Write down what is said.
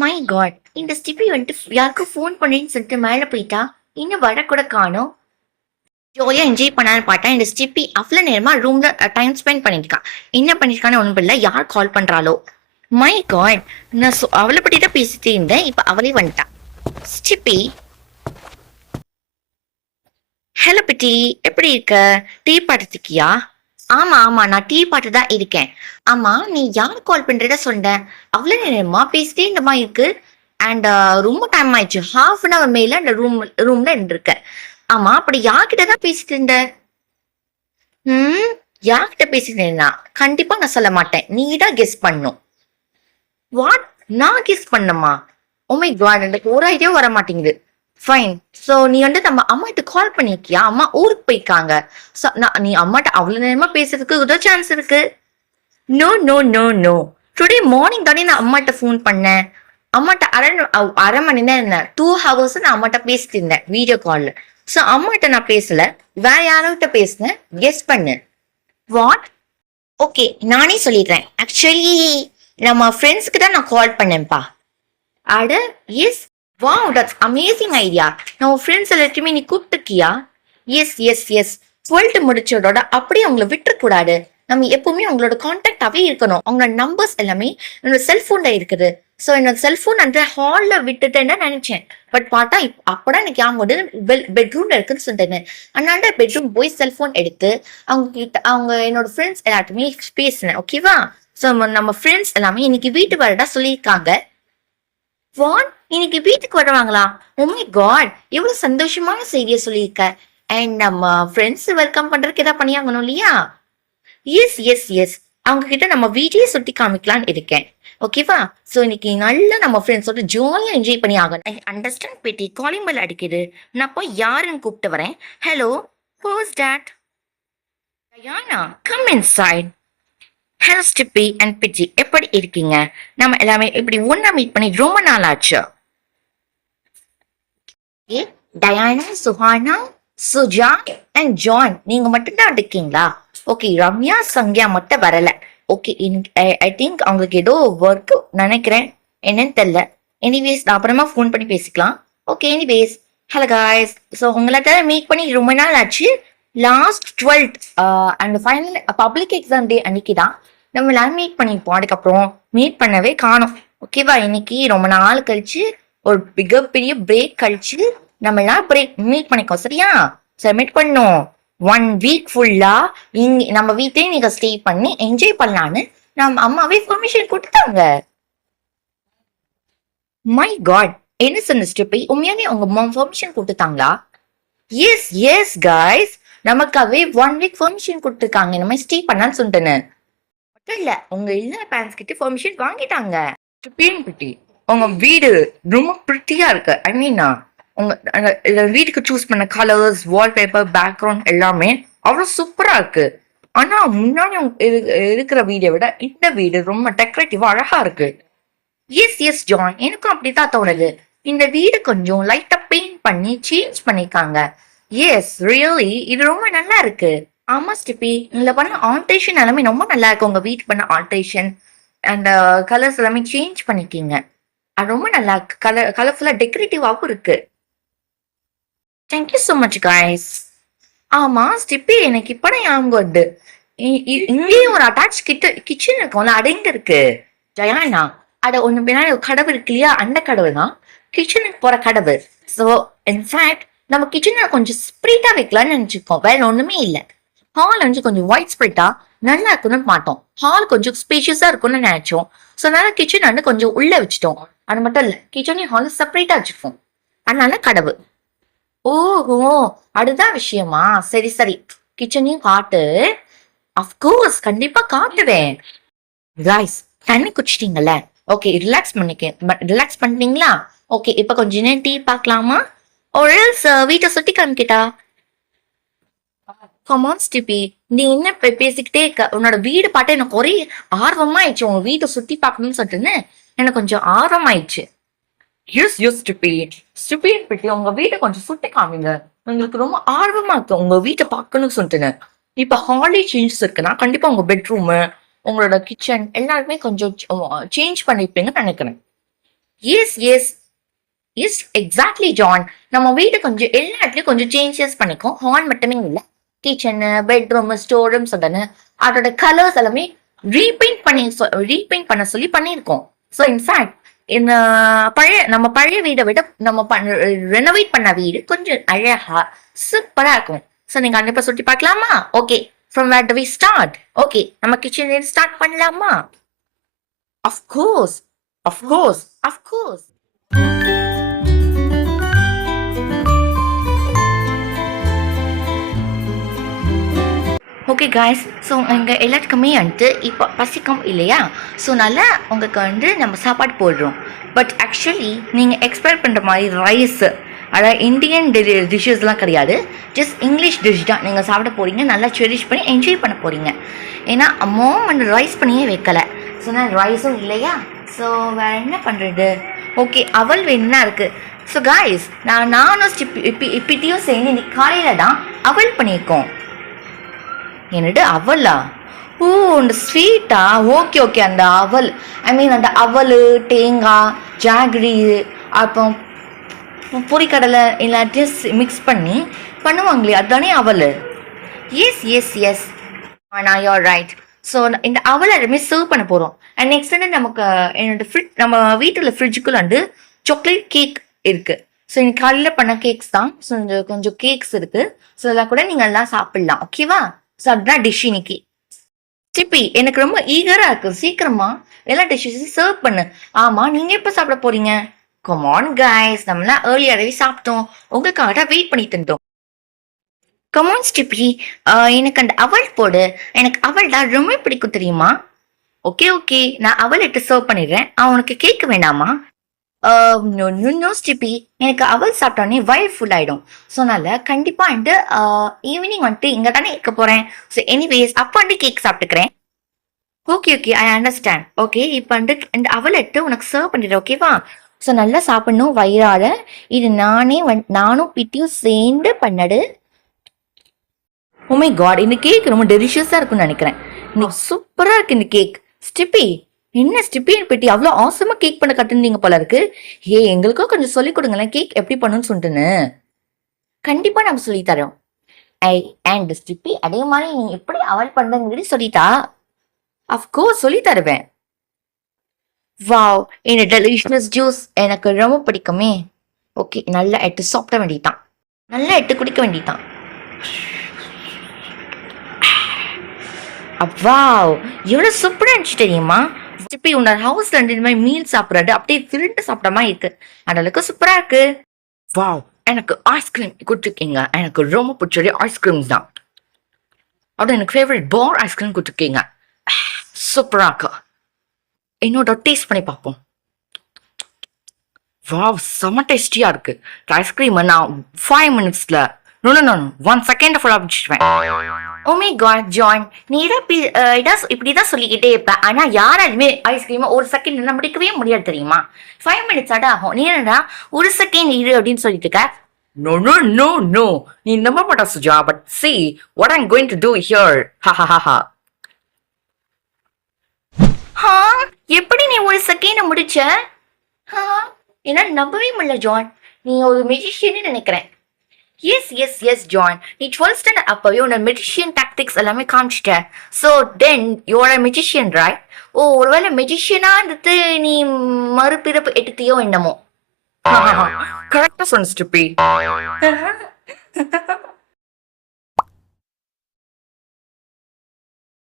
My God, இந்த ஸ்டிப்பி வந்துட்டு யாருக்கும் ஃபோன் பண்ணேன்னு சொல்லிட்டு மேலே போயிட்டா. இன்னும் வரக்கூட காணோம். ஜோலியா என்ஜாய் பண்ணான்னு பார்த்தா இந்த ஸ்டிப்பி அவ்வளோ நேரமா ரூம்ல டைம் ஸ்பெண்ட் பண்ணிருக்கான். என்ன பண்ணிருக்கான்னு ஒன்றும் இல்லை. யார் கால் பண்றாளோ? மை காட், நான் அவளை பற்றி தான் பேசிட்டு இருந்தேன். இப்போ அவளே வந்துட்டா. ஸ்டிப்பி, ஹலோ பிட்டி, எப்படி இருக்க? டீ பாட்டுக்கியா? ஆமா ஆமா, நான் டீ பாட்டு தான் இருக்கேன். ஆமா, நீ யார் கால் பண்றத சொன்ன? அவ்வளவு நேரமா பேசிட்டே இந்த மாதிரி இருக்கு. அண்ட் ரொம்ப டைம் ஆயிடுச்சு. ஹாஃப் அன் அவர் மேல அந்த ரூம்ல இருந்திருக்க. ஆமா, அப்படி யார்கிட்ட தான் பேசிட்டு இருந்த? ம், யார்கிட்ட பேசிட்டு இருந்தா? கண்டிப்பா நான் சொல்ல மாட்டேன். நீ தான் கெஸ் பண்ணும். வாட்? நான் கெஸ் பண்ணமா? ஓ மை காட், எனக்கு ஒரு ஐடியா வர மாட்டேங்குது. ஃபைன். ஸோ நீ வந்து நம்ம அம்மாட்ட கால் பண்ணிருக்கியா? அம்மா ஊருக்கு போயிருக்காங்க. ஸோ நீ அம்மாட்ட அவ்வளவு நேரமா பேசுறதுக்கு ஒரு சான்ஸ் இருக்கு. No no no no. Today morning தானே நான் அம்மாட்ட ஃபோன் பண்ணேன். அம்மாட்ட அரை மணி நேரம் இருந்தேன். 2 hours நான் அம்மாட்ட பேசிட்டு இருந்தேன் வீடியோ கால்ல. ஸோ அம்மாட்ட நான் பேசல, வேற யார்கிட்ட பேசினேன். கெஸ் பண்ணு. வாட்? ஓகே, நானே சொல்லிடுறேன். ஆக்சுவலி நம்ம ஃப்ரெண்ட்ஸ்க்கு தான் நான் கால் பண்ணேன்ப்பா. அட yes, wow, that's amazing idea. நம்ம ஃப்ரெண்ட்ஸ் எல்லாத்தையுமே நீ கூப்பிட்டுக்கியா? Yes yes yes. 12th முடிச்சதோட அப்படியே அவங்கள விட்டுறக்கூடாது. நம்ம எப்பவுமே அவங்களோட கான்டாக்டாவே இருக்கணும். அவங்களோட நம்பர்ஸ் எல்லாமே என்னோட செல்போன்ல இருக்குது. ஸோ என்னோட செல்போன் அந்த ஹால்ல விட்டுட்டேன்னு நினைச்சேன். பட் பார்த்தா அப்பதான் எனக்கு ஞாபகம் பெட்ரூம்ல இருக்குன்னு சொல்லிட்டேன். அதனால பெட்ரூம் போய் செல்போன் எடுத்து அவங்க என்னோட ஃப்ரெண்ட்ஸ் எல்லாத்தையுமே பேசினேன். ஓகேவா? ஸோ நம்ம ஃப்ரெண்ட்ஸ் எல்லாமே இன்னைக்கு வீட்டு வரதா சொல்லியிருக்காங்க. வாட்? இன்னைக்கு வீட்டுக்கு வருவாங்களா? ஓ மை காட், எவ்வளவு சந்தோஷமான செய்தியை சொல்லியிருக்க. அண்ட் நம்ம ஃப்ரெண்ட்ஸ் வெல்கம் பண்றதுக்கு ஏதாவது பண்ணியாகணும் இல்லையா? Yes yes yes. அவங்க கிட்ட நம்ம வீட்டையே சுட்டி காமிக்கலான்னு இருக்கேன். ஓகேவா? ஸோ இன்னைக்கு நல்லா நம்ம ஃப்ரெண்ட்ஸோட ஜாலியா என்ஜாய் பண்ணி ஆகணும். I understand Betty. Calling bell அடிக்குது. நான் போய் யாருன்னு கூப்பிட்டு வரேன். Hello, who's that? Diana, come inside. Hello ஸ்டிப்பி அண்ட் பிச்சி, எப்படி இருக்கீங்க? நம்ம எல்லாமே இப்படி ஒன்னா மீட் பண்ணி ரொம்ப நாள் ஆச்சு. Diana, Suhana, Suja and John, நீங்க மட்டும்தான் இருக்கீங்களா? ஓகே, ரம்யா சங்யா மட்டும் வரல. ஓகே, ஐ திங்க் அவங்களுக்கு ஏதோ ஒர்க் நினைக்கிறேன். என்னன்னு தெரியல. எனிவேஸ், நான் அப்புறமா ஃபோன் பண்ணி பேசிக்கலாம். Okay, anyways, hello guys. So உங்கள்கிட்ட மீட் பண்ணி ரொம்ப நாள் ஆச்சு. Last 12th and final public exam டே அன்னைக்கு தான் நம்ம எல்லாரும் மீட் பண்ணிப்போம். அதுக்கப்புறம் மீட் பண்ணவே காணும். ஓகேவா? இன்னைக்கு ரொம்ப நாள் கழிச்சு ஒரு மிகப்பெரிய பிரேக் கழிச்சு நம்ம எல்லாம் பிரேக் மீட் பண்ணிக்கோ. சரியா? சரி, மீட் பண்ணோம். 1 week ஃபுல்லா இங்க நம்ம வீட்லயே நீங்க ஸ்டே பண்ணி என்ஜாய் பண்ணலான்னு நம்ம அம்மாவே பெர்மிஷன் கொடுத்தாங்க. மை காட், என்ன சொன்ன ஸ்டிப்பி? உண்மையாவே உங்க மாம் பெர்மிஷன் கொடுத்துட்டாங்களா? எஸ் எஸ் கைஸ், நமக்காகவே 1 week பெர்மிஷன் கொடுத்துருக்காங்க. இந்த மாதிரி ஸ்டே பண்ணலான்னு சொல்லிட்டேன்னு மட்டும் இல்ல, உங்க எல்லா பேரண்ட்ஸ் கிட்ட பெர்மிஷன் வாங்கிட்டாங்க. பிட்டி, உங்க வீடு ரொம்ப பிரிட்டியா இருக்கு. ஐ மீன், உங்க வீட்டுக்கு சூஸ் பண்ண கலர்ஸ், வால்பேப்பர், பேக்ரவுண்ட் எல்லாமே அவ்வளவு சூப்பரா இருக்கு. ஆனா முன்னாடி இருக்கிற வீடை விட இந்த வீடு ரொம்ப டெக்கரேட்டிவா அழகா இருக்கு. எஸ் எஸ் ஜான், எனக்கும் அப்படித்தான் தோணுது. இந்த வீடு கொஞ்சம் லைட்டா பெயிண்ட் பண்ணி சேஞ்ச் பண்ணிருக்காங்க. எஸ் ரியலி, இது ரொம்ப நல்லா இருக்கு. ஆமா ஸ்டிப்பி, இதுல பண்ண ஆல்ட்ரேஷன் எல்லாமே ரொம்ப நல்லா இருக்கு. உங்க வீட்டு பண்ண ஆல்ட்ரேஷன் அண்ட் கலர்ஸ் எல்லாமே சேஞ்ச் பண்ணிருக்கீங்க. அது ரொம்ப நல்லா இருக்கு. கலர்ஃபுல்லா டெக்கரேட்டிவாவும் இருக்கு. Thank you so much guys. ஆமா ஸ்டிப்பி, எனக்கு இப்பதான் ஞாபகம் வருது. இங்கேயும் ஒரு அட்டாச் கிச்சன் இருக்கும்ல, அடங்கி இருக்கு. ஜயானா, அட ஒண்ணு பின்னாடி ஒரு கடவு இருக்கு இல்லையா? அந்த கடவு தான் கிச்சனுக்கு போற கடவு. ஸோ இன்ஃபேக்ட் நம்ம கிச்சனை கொஞ்சம் ஸ்ப்ரீட்டா வைக்கலாம்னு நினைச்சிருக்கோம். வேற ஒண்ணுமே இல்லை. ஹால் வந்து கொஞ்சம் ஒயிட் ஸ்ப்ரிட்டா நல்லா இருக்குன்னு மாட்டோம். ஹால் கொஞ்சம் ஸ்பேஷியஸா இருக்கும்னு நினைச்சோம். ஸோ அதனால கிச்சன் வந்து கொஞ்சம் உள்ள வச்சுட்டோம். அது மட்டும் இல்ல, கிச்சனையும் ஹாலும் செப்பரேட்டா வச்சிருக்கோம். அதனால கடவு. ஓஹோ, அதுதான் விஷயமா? சரி சரி, கிச்சனையும் காட்டு. அஃப்கோர்ஸ், கண்டிப்பா காட்டுவேன். கைஸ், தண்ணி குடிச்சிட்டீங்கல்ல? ஓகே, ரிலாக்ஸ் பண்ணிட்டீங்களா? ஓகே, இப்ப கொஞ்ச நேரம் டீ பார்க்கலாமா? ஒரு வீட்டை சுத்தி காமிக்கிட்டா? கமான் ஸ்டிப்பி, நீ என்ன பேசிக்கிட்டே இருக்க? உன்னோட வீடு பார்த்து எனக்கு ஒரே ஆர்வமா ஆயிடுச்சு. உங்க வீட்டை சுத்தி பார்க்கணும்னு சொல்லிட்டுன்னு எனக்கு கொஞ்சம் ஆர்வம் ஆயிடுச்சு. S S ஸ்டிப்பி. ஸ்டிப்பி பிட்டி, உங்க வீட்டை கொஞ்சம் சுத்தி காமிங்க. உங்களுக்கு ரொம்ப ஆர்வமா இருக்கு உங்க வீட்டை பார்க்கணும்னு சொல்லிட்டுன்னு. இப்ப ஹாலே சேஞ்சஸ் இருக்குன்னா கண்டிப்பா உங்க பெட்ரூமு, உங்களோட கிச்சன் எல்லாருமே கொஞ்சம் சேஞ்ச் பண்ணிருப்பீங்கன்னு நினைக்கிறேன். Yes yes yes exactly John. நம்ம வீடு கொஞ்சம் எல்லா இடத்துலயும் கொஞ்சம் சேஞ்சஸ் பண்ணிக்கோ. ஹால் மட்டுமே இல்லை, கிச்சனு, பெட்ரூம், ஸ்டோர் ரூம் சொல்லு, அதோட கலர்ஸ் எல்லாமே ரீபெயிண்ட் பண்ண சொல்லி பண்ணியிருக்கோம். ஸோ இன்ஃபேக்ட் இந்த பழைய வீடை விட நம்ம ரெனோவேட் பண்ண வீடு கொஞ்சம் அழகா சூப்பரா இருக்கும். ஸோ நீங்க கண்டிப்பா சுற்றி பார்க்கலாமா? Okay, from where do we start? Okay, நம்ம கிச்சன் ஸ்டார்ட் பண்ணலாமா? Of course, of course, of course. Okay guys, so எங்கள் எல்லாத்துக்குமே வந்துட்டு இப்போ பசிக்கும் இல்லையா? ஸோ நல்லா உங்களுக்கு வந்து நம்ம சாப்பாடு போடுறோம். பட் ஆக்சுவலி நீங்கள் எக்ஸ்பெக்ட் பண்ணுற மாதிரி ரைஸு, அதாவது இந்தியன் டிஷ்ஷஸ்லாம் கிடையாது. ஜஸ்ட் இங்கிலீஷ் டிஷ் தான் நீங்கள் சாப்பிட போகிறீங்க. நல்லா செரிஷ் பண்ணி என்ஜாய் பண்ண போகிறீங்க. ஏன்னா அம்மாவும் வந்து ரைஸ் பண்ணியே வைக்கலை. ஸோ நான் ரைஸும் இல்லையா? ஸோ வேறு என்ன பண்ணுறது? ஓகே, அவல் வேணும்னா இருக்குது. ஸோ காய்ஸ், நானும் இப்படியும் சேர்ந்து இன்னைக்கு காலையில் தான் அவல் பண்ணியிருக்கோம். என்னது அவலா? ஓ, அந்த ஸ்வீட்டா? ஓகே ஓகே, அந்த அவல், ஐ மீன் அந்த அவல், தேங்காய், ஜாகரி, அப்புறம் பொரிக்கடலை எல்லாத்தையும் மிக்ஸ் பண்ணி பண்ணுவாங்களே, அதுதானே அவல்? எஸ் எஸ் எஸ், ஆனால் யூர் ரைட். ஸோ இந்த அவலை எல்லாமே சர்வ் பண்ண போகிறோம். அண்ட் நெக்ஸ்ட் வந்து நமக்கு நம்ம வீட்டில் ஃப்ரிட்ஜுக்குள்ள வந்து சாக்லேட் கேக் இருக்குது. ஸோ இன்னைக்கு காலையில் பண்ண கேக்ஸ் தான். ஸோ கொஞ்சம் கேக்ஸ் இருக்குது. ஸோ இதெல்லாம் கூட நீங்கள் எல்லாம் சாப்பிட்லாம். ஓகேவா? ஸோ அதுதான் டிஷ் இன்னைக்கு. சிப்பி, எனக்கு ரொம்ப ஈகரா இருக்கு. சீக்கிரமா எல்லா டிஷ்ஷஸையும் சர்வ் பண்ணு. ஆமா, நீங்க எப்ப சாப்பிட போறீங்க? கமான் கைஸ், நம்மளாம் ஏர்லியாகவே சாப்பிட்டோம். உங்களுக்காக தான் வெயிட் பண்ணிட்டு இருந்தோம். கமான் ஸ்டிப்பி, எனக்கு அந்த அவல் போடு. எனக்கு அவல் தான் ரொம்ப பிடிக்கும் தெரியுமா? ஓகே ஓகே, நான் அவல் எடுத்து சர்வ் பண்ணிடுறேன். உனக்கு கேக் வேண்டாமா? நோ ஸ்டிப்பி, எனக்கு அவல் சாப்பிட்டோன்னே வயிறு ஃபுல் ஆயிடும். ஸோ அதனால கண்டிப்பா வந்துட்டு ஈவினிங் வந்துட்டு இங்க தானே இருக்க போறேன். ஸோ எனிவேஸ் அப்போ வந்துட்டு கேக் சாப்பிட்டுக்கிறேன். Okay okay, I understand. Okay, இப்போ வந்துட்டு இந்த அவல் எடுத்து உனக்கு சர்வ் பண்ணிடுறேன். ஓகேவா? ஸோ நல்லா சாப்பிடணும் வயிறால. இது நானும் பிட்டியும் சேர்ந்து பண்ணது. ஓமை காட், இந்த கேக் ரொம்ப டெலிஷியஸா இருக்கும்னு நினைக்கிறேன். இன்னைக்கு சூப்பரா இருக்கு இந்த கேக். ஸ்டிப்பி, என்ன ஸ்டிப்பி பெட்டி அவ்வளோ ஆசமா கேக் பண்ண கட்டுனீங்க போல இருக்கு. எங்களுக்கும் கொஞ்சம் சொல்லிக் கொடுங்களேன், கேக் எப்படி பண்ணுன்னு சொல்லிட்டுன்னு. கண்டிப்பா நம்ம சொல்லி தரோம். அண்ட் ஸ்டிப்பி, அதே மாதிரி நீங்க எப்படி அவல் பண்றீங்கன்னு சொல்லிட்டா அஃப்கோர்ஸ் சொல்லி தருவேன். வாவ், இந்த டெலிஷியஸ் ஜூஸ் எனக்கு ரொம்ப பிடிக்குமே. ஓகே, நல்லா எடுத்து சாப்பிட வேண்டியதான், நல்லா எடுத்து குடிக்க வேண்டியதான். வாவ், எவ்வளவு சூப்பரா இருந்துச்சு தெரியுமா? ஸ்டிப்பி, உன்னோட ஹவுஸ்ல இருந்து இந்த மாதிரி மீல் சாப்பிட்றது அப்படியே திருட்டு சாப்பிட்ட மாதிரி இருக்கு. அந்த அளவுக்கு சூப்பரா இருக்கு. வாவ், எனக்கு ஐஸ்கிரீம் கொடுத்துருக்கீங்க. எனக்கு ரொம்ப பிடிச்சது ஐஸ்கிரீம்ஸ் தான். அது எனக்கு ஃபேவரட் பார் ஐஸ்கிரீம் கொடுத்துருக்கீங்க. சூப்பரா இருக்கு. என்னோட டேஸ்ட் பண்ணி பார்ப்போம். வாவ், செம்ம டேஸ்டியா இருக்கு. ஐஸ்கிரீம் நான் 5 மினிட்ஸ்ல, நோ 1 செகண்ட் ஃபுல்லா பிடிச்சிடுவேன். ஓ மை காட் ஜான், நீ இப்படிதான் சொல்லிக்கிட்டே இருப்ப. ஆனா யாராலுமே ஐஸ்கிரீம் ஒரு செகண்ட் என்ன முடிக்கவே முடியாது தெரியுமா? 5 மினிட்ஸ் ஆகும். நீ என்னடா 1 செகண்ட் இரு அப்படின்னு சொல்லிட்டு இருக்க? நோ நோ நோ நோ, நீ நம்ப மாட்டா Suja. But see what I'm going to do here. ha ha ha ha. ஹா, எப்படி நீ 1 செகண்ட் முடிச்ச? என்ன நம்பவே முடியல ஜான். நீ ஒரு மெஜிஷியன் நினைக்கிறேன். எஸ் எஸ் எஸ் ஜான், நீ 12th ஸ்டாண்டர்ட் அப்பவே உன்னோட மெஜிஷியன் டாக்டிக்ஸ் எல்லாமே காமிச்சிட்ட. So then you're a magician right? Oh, ஒருவேளை மெஜிஷியனா இருந்துட்டு நீ மறுபிறப்பு எடுத்தியோ என்னமோ. கரெக்டா சொன்ன ஸ்டிப்பி.